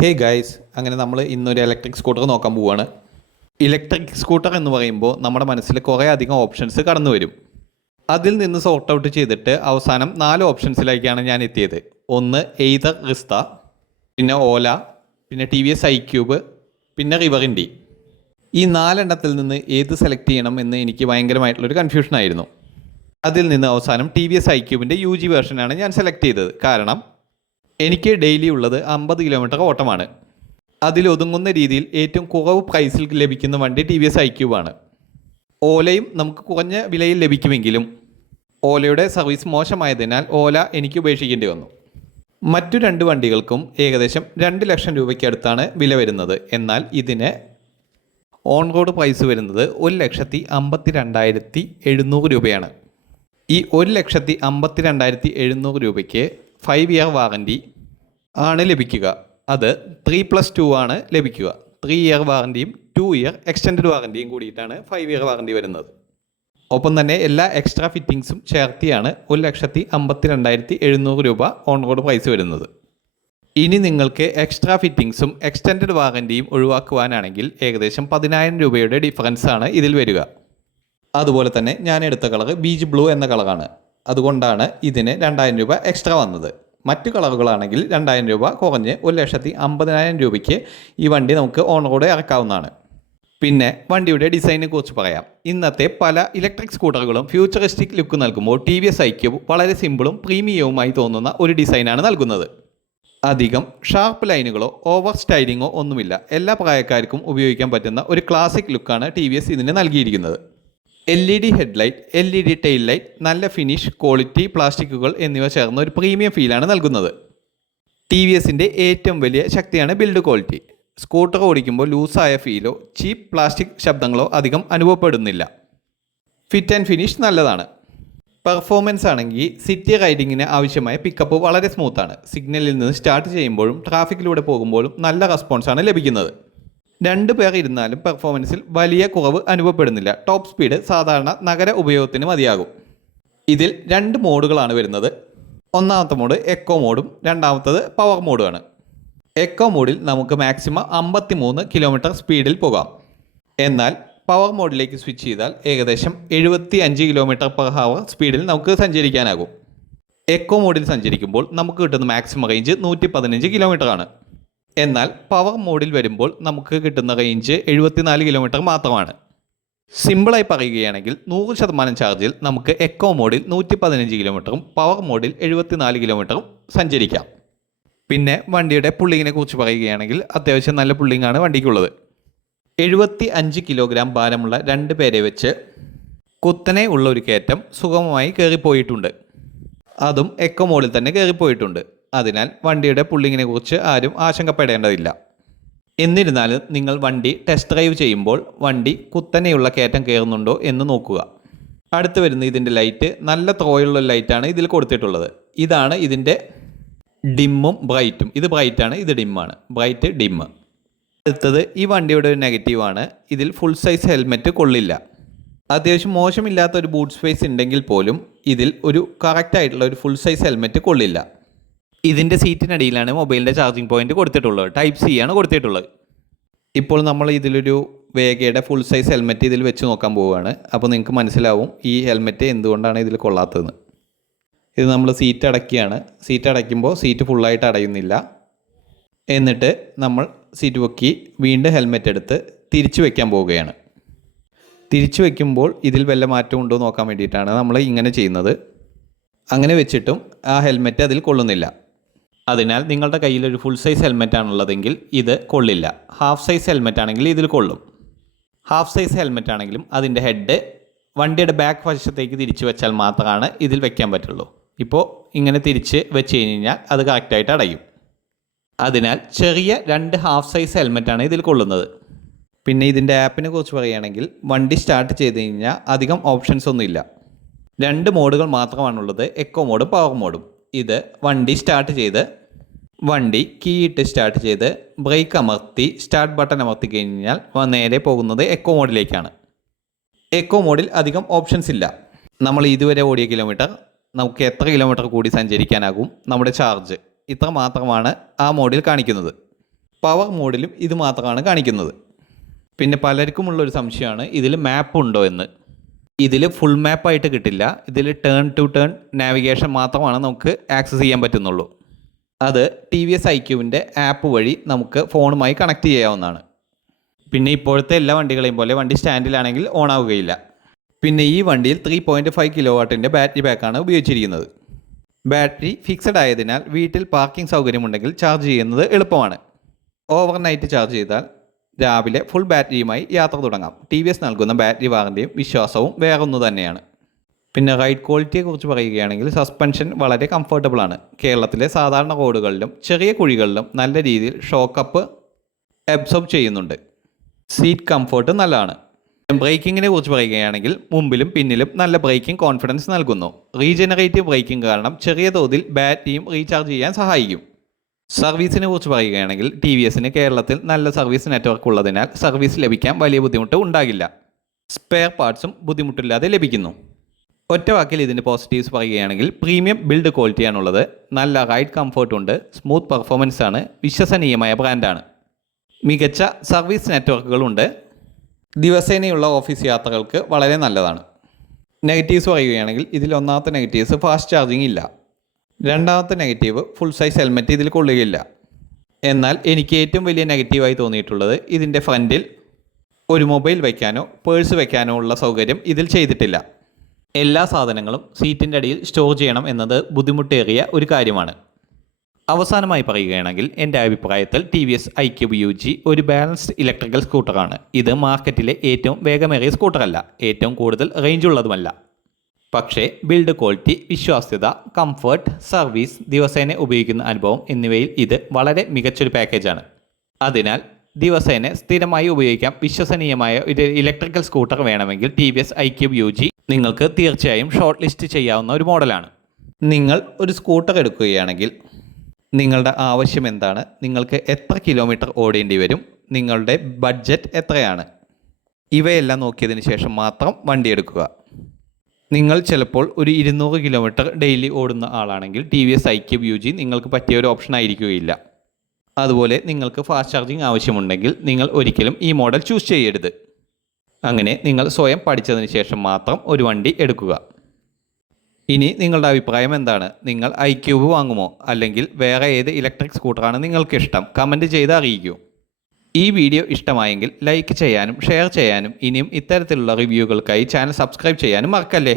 Hey guys, അങ്ങനെ നമ്മൾ ഇന്നൊരു ഇലക്ട്രിക് സ്കൂട്ടർ നോക്കാൻ പോവുകയാണ്. ഇലക്ട്രിക് സ്കൂട്ടർ എന്ന് പറയുമ്പോൾ നമ്മുടെ മനസ്സിൽ കുറേ അധികം ഓപ്ഷൻസ് കടന്നു വരും. അതിൽ നിന്ന് സോർട്ട് ഔട്ട് ചെയ്തിട്ട് അവസാനം 4 ഓപ്ഷൻസിലേക്കാണ് ഞാൻ എത്തിയത്. ഒന്ന് എയ്തർ റിസ്ത, പിന്നെ ഓല, പിന്നെ TVS iQube, പിന്നെ റിവർ ഇൻഡി. ഈ 4 എണ്ണത്തിൽ നിന്ന് ഏത് സെലക്ട് ചെയ്യണം എന്ന് എനിക്ക് ഭയങ്കരമായിട്ടുള്ളൊരു കൺഫ്യൂഷനായിരുന്നു. അതിൽ നിന്ന് അവസാനം TVS iQube UG വേർഷനാണ് ഞാൻ സെലക്ട് ചെയ്തത്. കാരണം എനിക്ക് ഡെയിലി ഉള്ളത് 50 കിലോമീറ്റർ ഓട്ടമാണ്. അതിലൊതുങ്ങുന്ന രീതിയിൽ ഏറ്റവും കുറവ് പ്രൈസിൽ ലഭിക്കുന്ന വണ്ടി TVS iQube ആണ്. ഓലയും നമുക്ക് കുറഞ്ഞ വിലയിൽ ലഭിക്കുമെങ്കിലും ഓലയുടെ സർവീസ് മോശമായതിനാൽ ഓല എനിക്ക് ഉപേക്ഷിക്കേണ്ടി വന്നു. മറ്റു 2 വണ്ടികൾക്കും ഏകദേശം 2 ലക്ഷം രൂപയ്ക്ക് അടുത്താണ് വില വരുന്നത്. എന്നാൽ ഇതിന് ഓൺ റോഡ് പ്രൈസ് വരുന്നത് 1,52,700 രൂപയാണ്. ഈ 1,52,700 രൂപയ്ക്ക് 5 ഇയർ വാറൻറ്റി ആണ് ലഭിക്കുക. അത് 3+2 ആണ് ലഭിക്കുക. 3 ഇയർ വാറൻറ്റിയും 2 ഇയർ എക്സ്റ്റൻഡ് വാറൻറ്റിയും കൂടിയിട്ടാണ് 5 ഇയർ വാറൻറ്റി വരുന്നത്. ഒപ്പം തന്നെ എല്ലാ എക്സ്ട്രാ ഫിറ്റിങ്സും ചേർത്തിയാണ് 1,52,700 രൂപ ഓൺ റോഡ് പ്രൈസ് വരുന്നത്. ഇനി നിങ്ങൾക്ക് എക്സ്ട്രാ ഫിറ്റിങ്സും എക്സ്റ്റൻഡ് വാറൻറ്റിയും ഒഴിവാക്കുവാനാണെങ്കിൽ ഏകദേശം 10,000 രൂപയുടെ ഡിഫറൻസാണ് ഇതിൽ വരിക. അതുപോലെ തന്നെ ഞാൻ എടുത്ത കളർ ബീച്ച് ബ്ലൂ എന്ന കളറാണ്. അതുകൊണ്ടാണ് ഇതിന് 2,000 രൂപ എക്സ്ട്രാ വന്നത്. മറ്റു കളറുകളാണെങ്കിൽ 2,000 രൂപ കുറഞ്ഞ് 1,50,000 രൂപയ്ക്ക് ഈ വണ്ടി നമുക്ക് ഓൺ റോഡ് ഇറക്കാവുന്നതാണ്. പിന്നെ വണ്ടിയുടെ ഡിസൈനെ കുറിച്ച് പറയാം. ഇന്നത്തെ പല ഇലക്ട്രിക് സ്കൂട്ടറുകളും ഫ്യൂച്ചറിസ്റ്റിക് ലുക്ക് നൽകുമ്പോൾ TVS iQube വളരെ സിമ്പിളും പ്രീമിയവുമായി തോന്നുന്ന ഒരു ഡിസൈനാണ് നൽകുന്നത്. അധികം ഷാർപ്പ് ലൈനുകളോ ഓവർ സ്റ്റൈലിങ്ങോ ഒന്നുമില്ല. എല്ലാ പ്രായക്കാർക്കും ഉപയോഗിക്കാൻ പറ്റുന്ന ഒരു ക്ലാസിക് ലുക്കാണ് TVS ഇതിന് നൽകിയിരിക്കുന്നത്. LED headlight, LED tail light, നല്ല ഫിനിഷ്, ക്വാളിറ്റി പ്ലാസ്റ്റിക്കുകൾ എന്നിവ ചേർന്ന ഒരു പ്രീമിയം ഫീലാണ് നൽകുന്നത്. TVSൻ്റെ ഏറ്റവും വലിയ ശക്തിയാണ് ബിൽഡ് ക്വാളിറ്റി. സ്കൂട്ടർ ഓടിക്കുമ്പോൾ ലൂസായ ഫീലോ ചീപ്പ് പ്ലാസ്റ്റിക് ശബ്ദങ്ങളോ അധികം അനുഭവപ്പെടുന്നില്ല. ഫിറ്റ് ആൻഡ് ഫിനിഷ് നല്ലതാണ്. പെർഫോമൻസ് ആണെങ്കിൽ സിറ്റി റൈഡിങ്ങിന് ആവശ്യമായ പിക്കപ്പ് വളരെ സ്മൂത്താണ്. സിഗ്നലിൽ നിന്ന് സ്റ്റാർട്ട് ചെയ്യുമ്പോഴും ട്രാഫിക്കിലൂടെ പോകുമ്പോഴും നല്ല റെസ്പോൺസാണ് ലഭിക്കുന്നത്. 2 പേർ ഇരുന്നാലും പെർഫോമൻസിൽ വലിയ കുറവ് അനുഭവപ്പെടുന്നില്ല. ടോപ്പ് സ്പീഡ് സാധാരണ നഗര ഉപയോഗത്തിന് മതിയാകും. ഇതിൽ 2 മോഡുകളാണ് വരുന്നത്. ഒന്നാമത്തെ മോഡ് എക്കോ മോഡും രണ്ടാമത്തത് പവർ മോഡുമാണ്. എക്കോ മോഡിൽ നമുക്ക് മാക്സിമം 53 കിലോമീറ്റർ സ്പീഡിൽ പോകാം. എന്നാൽ പവർ മോഡിലേക്ക് സ്വിച്ച് ചെയ്താൽ ഏകദേശം 75 km/h സ്പീഡിൽ നമുക്ക് സഞ്ചരിക്കാനാകും. എക്കോ മോഡിൽ സഞ്ചരിക്കുമ്പോൾ നമുക്ക് കിട്ടുന്ന മാക്സിമം റേഞ്ച് 115 കിലോമീറ്റർ ആണ്. എന്നാൽ പവർ മോഡിൽ വരുമ്പോൾ നമുക്ക് കിട്ടുന്ന റേഞ്ച് 74 കിലോമീറ്റർ മാത്രമാണ്. സിമ്പിളായി പറയുകയാണെങ്കിൽ 100% ചാർജിൽ നമുക്ക് എക്കോ മോഡിൽ 115 കിലോമീറ്ററും പവർ മോഡിൽ 74 കിലോമീറ്ററും സഞ്ചരിക്കാം. പിന്നെ വണ്ടിയുടെ പുള്ളിങ്ങിനെ കുറിച്ച് പറയുകയാണെങ്കിൽ അത്യാവശ്യം നല്ല പുള്ളിങ്ങാണ് വണ്ടിക്കുള്ളത്. 75 കിലോഗ്രാം ഭാരമുള്ള 2 പേരെ വെച്ച് കുത്തനെ ഉള്ള ഒരു കയറ്റം സുഗമമായി കയറിപ്പോയിട്ടുണ്ട്. അതും എക്കോ മോഡിൽ തന്നെ കയറിപ്പോയിട്ടുണ്ട്. അതിനാൽ വണ്ടിയുടെ പുള്ളിങ്ങിനെ കുറിച്ച് ആരും ആശങ്കപ്പെടേണ്ടതില്ല. എന്നിരുന്നാലും നിങ്ങൾ വണ്ടി ടെസ്റ്റ് ഡ്രൈവ് ചെയ്യുമ്പോൾ വണ്ടി കുത്തനെയുള്ള കയറ്റം കയറുന്നുണ്ടോ എന്ന് നോക്കുക. അടുത്ത് വരുന്ന ഇതിൻ്റെ ലൈറ്റ് നല്ല ത്രോയുള്ള ലൈറ്റാണ് ഇതിൽ കൊടുത്തിട്ടുള്ളത്. ഇതാണ് ഇതിൻ്റെ ഡിമ്മും ബ്രൈറ്റും. ഇത് ബ്രൈറ്റാണ്, ഇത് ഡിമ്മാണ്. Bright dim. അടുത്തത് ഈ വണ്ടിയുടെ ഒരു നെഗറ്റീവാണ്. ഇതിൽ ഫുൾ സൈസ് ഹെൽമെറ്റ് കൊള്ളില്ല. അത്യാവശ്യം മോശമില്ലാത്ത ഒരു ബൂട്ട് സ്പേസ് ഉണ്ടെങ്കിൽ പോലും ഇതിൽ ഒരു കറക്റ്റായിട്ടുള്ള ഒരു ഫുൾ സൈസ് ഹെൽമെറ്റ് കൊള്ളില്ല. ഇതിൻ്റെ സീറ്റിനടിയിലാണ് മൊബൈലിൻ്റെ ചാർജിങ് പോയിൻറ്റ് കൊടുത്തിട്ടുള്ളത്. Type-C ആണ് കൊടുത്തിട്ടുള്ളത്. ഇപ്പോൾ നമ്മൾ ഇതിലൊരു വേഗയുടെ ഫുൾ സൈസ് ഹെൽമെറ്റ് ഇതിൽ വെച്ച് നോക്കാൻ പോവുകയാണ്. അപ്പോൾ നിങ്ങൾക്ക് മനസ്സിലാവും ഈ ഹെൽമെറ്റ് എന്തുകൊണ്ടാണ് ഇതിൽ കൊള്ളാത്തതെന്ന്. ഇത് നമ്മൾ സീറ്റ് അടയ്ക്കുകയാണ്. സീറ്റ് അടയ്ക്കുമ്പോൾ സീറ്റ് ഫുള്ളായിട്ട് അടയുന്നില്ല. എന്നിട്ട് നമ്മൾ സീറ്റ് പൊക്കി വീണ്ടും ഹെൽമെറ്റ് എടുത്ത് തിരിച്ചു വയ്ക്കാൻ പോവുകയാണ്. തിരിച്ചു വയ്ക്കുമ്പോൾ ഇതിൽ വല്ല മാറ്റം ഉണ്ടോ നോക്കാൻ വേണ്ടിയിട്ടാണ് നമ്മൾ ഇങ്ങനെ ചെയ്യുന്നത്. അങ്ങനെ വെച്ചിട്ടും ആ ഹെൽമെറ്റ് അതിൽ കൊള്ളുന്നില്ല. അതിനാൽ നിങ്ങളുടെ കയ്യിൽ ഒരു ഫുൾ സൈസ് ഹെൽമെറ്റ് ആണുള്ളതെങ്കിൽ ഇത് കൊള്ളില്ല. ഹാഫ് സൈസ് ഹെൽമെറ്റ് ആണെങ്കിൽ ഇതിൽ കൊള്ളും. ഹാഫ് സൈസ് ഹെൽമെറ്റ് ആണെങ്കിലും അതിൻ്റെ ഹെഡ് വണ്ടിയുടെ ബാക്ക് വശത്തേക്ക് തിരിച്ചു വെച്ചാൽ മാത്രമാണ് ഇതിൽ വെക്കാൻ പറ്റുള്ളൂ. ഇപ്പോൾ ഇങ്ങനെ തിരിച്ച് വെച്ച് കഴിഞ്ഞാൽ അത് കറക്റ്റായിട്ട് അടയും. അതിനാൽ ചെറിയ 2 ഹാഫ് സൈസ് ഹെൽമെറ്റാണ് ഇതിൽ കൊള്ളുന്നത്. പിന്നെ ഇതിൻ്റെ ആപ്പിനെ കുറിച്ച് പറയുകയാണെങ്കിൽ വണ്ടി സ്റ്റാർട്ട് ചെയ്ത് കഴിഞ്ഞാൽ അധികം ഓപ്ഷൻസ് ഒന്നുമില്ല. 2 മോഡുകൾ മാത്രമാണുള്ളത്, എക്കോ മോഡും പവർ മോഡും. ഇത് വണ്ടി സ്റ്റാർട്ട് ചെയ്ത് വണ്ടി കീ ഇട്ട് സ്റ്റാർട്ട് ചെയ്ത് ബ്രേക്ക് അമർത്തി സ്റ്റാർട്ട് ബട്ടൺ അമർത്തി കഴിഞ്ഞാൽ നേരെ പോകുന്നത് എക്കോ മോഡിലേക്കാണ്. എക്കോ മോഡിൽ അധികം ഓപ്ഷൻസ് ഇല്ല. നമ്മൾ ഇതുവരെ ഓടിയ കിലോമീറ്റർ, നമുക്ക് എത്ര കിലോമീറ്റർ കൂടി സഞ്ചരിക്കാനാകും, നമ്മുടെ ചാർജ്, ഇത്ര മാത്രമാണ് ആ മോഡിൽ കാണിക്കുന്നത്. പവർ മോഡിലും ഇത് മാത്രമാണ് കാണിക്കുന്നത്. പിന്നെ പലർക്കുമുള്ളൊരു സംശയമാണ് ഇതിൽ മാപ്പ് ഉണ്ടോ എന്ന്. ഇതിൽ ഫുൾ മാപ്പായിട്ട് കിട്ടില്ല. ഇതിൽ ടേൺ ടു ടേൺ നാവിഗേഷൻ മാത്രമാണ് നമുക്ക് ആക്സസ് ചെയ്യാൻ പറ്റുന്നുള്ളൂ. അത് TVS iQവിൻ്റെ ആപ്പ് വഴി നമുക്ക് ഫോണുമായി കണക്ട് ചെയ്യാവുന്നതാണ്. പിന്നെ ഇപ്പോഴത്തെ എല്ലാ വണ്ടികളെയും പോലെ വണ്ടി സ്റ്റാൻഡിലാണെങ്കിൽ ഓൺ ആവുകയില്ല. പിന്നെ ഈ വണ്ടിയിൽ 3.5 കിലോവാട്ടിൻ്റെ ബാറ്ററി ബാക്കാണ് ഉപയോഗിച്ചിരിക്കുന്നത്. ബാറ്ററി ഫിക്സഡ് ആയതിനാൽ വീട്ടിൽ പാർക്കിംഗ് സൗകര്യമുണ്ടെങ്കിൽ ചാർജ് ചെയ്യുന്നത് എളുപ്പമാണ്. ഓവർനൈറ്റ് ചാർജ് ചെയ്താൽ രാവിലെ ഫുൾ ബാറ്ററിയുമായി യാത്ര തുടങ്ങാം. TVS നൽകുന്ന ബാറ്ററി വാറണ്ടിയും വിശ്വാസവും വേറൊന്നു തന്നെയാണ്. പിന്നെ റൈഡ് ക്വാളിറ്റിയെക്കുറിച്ച് പറയുകയാണെങ്കിൽ സസ്പെൻഷൻ വളരെ കംഫർട്ടബിൾ ആണ്. കേരളത്തിലെ സാധാരണ റോഡുകളിലും ചെറിയ കുഴികളിലും നല്ല രീതിയിൽ ഷോക്കപ്പ് അബ്സോർബ് ചെയ്യുന്നുണ്ട്. സീറ്റ് കംഫർട്ട് നല്ലതാണ്. ബ്രേക്കിങ്ങിനെ കുറിച്ച് പറയുകയാണെങ്കിൽ മുമ്പിലും പിന്നിലും നല്ല ബ്രേക്കിംഗ് കോൺഫിഡൻസ് നൽകുന്നു. റീജനറേറ്റീവ് ബ്രേക്കിംഗ് കാരണം ചെറിയ തോതിൽ ബാറ്ററിയും റീചാർജ് ചെയ്യാൻ സഹായിക്കും. സർവീസിനെ കുറിച്ച് പറയുകയാണെങ്കിൽ TVSന് കേരളത്തിൽ നല്ല സർവീസ് നെറ്റ്വർക്ക് ഉള്ളതിനാൽ സർവീസ് ലഭിക്കാൻ വലിയ ബുദ്ധിമുട്ട് ഉണ്ടാകില്ല. സ്പെയർ പാർട്സും ബുദ്ധിമുട്ടില്ലാതെ ലഭിക്കുന്നു. ഒറ്റ വാക്കിൽ ഇതിൻ്റെ പോസിറ്റീവ്സ് പറയുകയാണെങ്കിൽ പ്രീമിയം ബിൽഡ് ക്വാളിറ്റിയാണുള്ളത്. നല്ല റൈഡ് കംഫർട്ടുണ്ട്. സ്മൂത്ത് പെർഫോമൻസ് ആണ്. വിശ്വസനീയമായ ബ്രാൻഡാണ്. മികച്ച സർവീസ് നെറ്റ്വർക്കുകളുണ്ട്. ദിവസേനയുള്ള ഓഫീസ് യാത്രകൾക്ക് വളരെ നല്ലതാണ്. നെഗറ്റീവ്സ് പറയുകയാണെങ്കിൽ ഇതിൽ ഒന്നാമത്തെ നെഗറ്റീവ്സ് ഫാസ്റ്റ് ചാർജിങ് ഇല്ല. രണ്ടാമത്തെ നെഗറ്റീവ് ഫുൾ സൈസ് ഹെൽമെറ്റ് ഇതിൽ കൊള്ളുകയില്ല. എന്നാൽ എനിക്ക് ഏറ്റവും വലിയ നെഗറ്റീവായി തോന്നിയിട്ടുള്ളത് ഇതിൻ്റെ ഫ്രണ്ടിൽ ഒരു മൊബൈൽ വയ്ക്കാനോ പേഴ്സ് വയ്ക്കാനോ ഉള്ള സൗകര്യം ഇതിൽ ചെയ്തിട്ടില്ല. എല്ലാ സാധനങ്ങളും സീറ്റിൻ്റെ അടിയിൽ സ്റ്റോർ ചെയ്യണം എന്നത് ബുദ്ധിമുട്ടേറിയ ഒരു കാര്യമാണ്. അവസാനമായി പറയുകയാണെങ്കിൽ എൻ്റെ അഭിപ്രായത്തിൽ TVS iQube UG ഒരു ബാലൻസ്ഡ് ഇലക്ട്രിക്കൽ സ്കൂട്ടറാണ്. ഇത് മാർക്കറ്റിലെ ഏറ്റവും വേഗമേറിയ സ്കൂട്ടറല്ല, ഏറ്റവും കൂടുതൽ റേഞ്ച് ഉള്ളതുമല്ല. പക്ഷേ ബിൽഡ് ക്വാളിറ്റി, വിശ്വാസ്യത, കംഫർട്ട്, സർവീസ്, ദിവസേന ഉപയോഗിക്കുന്ന അനുഭവം എന്നിവയിൽ ഇത് വളരെ മികച്ചൊരു പാക്കേജാണ്. അതിനാൽ ദിവസേന സ്ഥിരമായി ഉപയോഗിക്കാം വിശ്വസനീയമായ ഒരു ഇലക്ട്രിക്കൽ സ്കൂട്ടർ വേണമെങ്കിൽ TVS iQube UG നിങ്ങൾക്ക് തീർച്ചയായും ഷോർട്ട് ലിസ്റ്റ് ചെയ്യാവുന്ന ഒരു മോഡലാണ്. നിങ്ങൾ ഒരു സ്കൂട്ടർ എടുക്കുകയാണെങ്കിൽ നിങ്ങളുടെ ആവശ്യം എന്താണ്, നിങ്ങൾക്ക് എത്ര കിലോമീറ്റർ ഓടേണ്ടി വരും, നിങ്ങളുടെ ബഡ്ജറ്റ് എത്രയാണ്, ഇവയെല്ലാം നോക്കിയതിന് ശേഷം മാത്രം വണ്ടി എടുക്കുക. നിങ്ങൾ ചിലപ്പോൾ ഒരു 200 കിലോമീറ്റർ ഡെയിലി ഓടുന്ന ആളാണെങ്കിൽ TVS iQube UG നിങ്ങൾക്ക് പറ്റിയ ഒരു ഓപ്ഷൻ ആയിരിക്കുകയില്ല. അതുപോലെ നിങ്ങൾക്ക് ഫാസ്റ്റ് ചാർജിങ് ആവശ്യമുണ്ടെങ്കിൽ നിങ്ങൾ ഒരിക്കലും ഈ മോഡൽ ചൂസ് ചെയ്യരുത്. അങ്ങനെ നിങ്ങൾ സ്വയം പഠിച്ചതിന് ശേഷം മാത്രം ഒരു വണ്ടി എടുക്കുക. ഇനി നിങ്ങളുടെ അഭിപ്രായം എന്താണ്? നിങ്ങൾ iQube വാങ്ങുമോ, അല്ലെങ്കിൽ വേറെ ഏത് ഇലക്ട്രിക് സ്കൂട്ടറാണ് നിങ്ങൾക്ക് ഇഷ്ടം? കമൻറ്റ് ചെയ്ത് അറിയിക്കൂ. ഈ വീഡിയോ ഇഷ്ടമായെങ്കിൽ ലൈക്ക് ചെയ്യാനും ഷെയർ ചെയ്യാനും ഇനിയും ഇത്തരത്തിലുള്ള റിവ്യൂകൾക്കായി ചാനൽ സബ്സ്ക്രൈബ് ചെയ്യാനും മറക്കല്ലേ.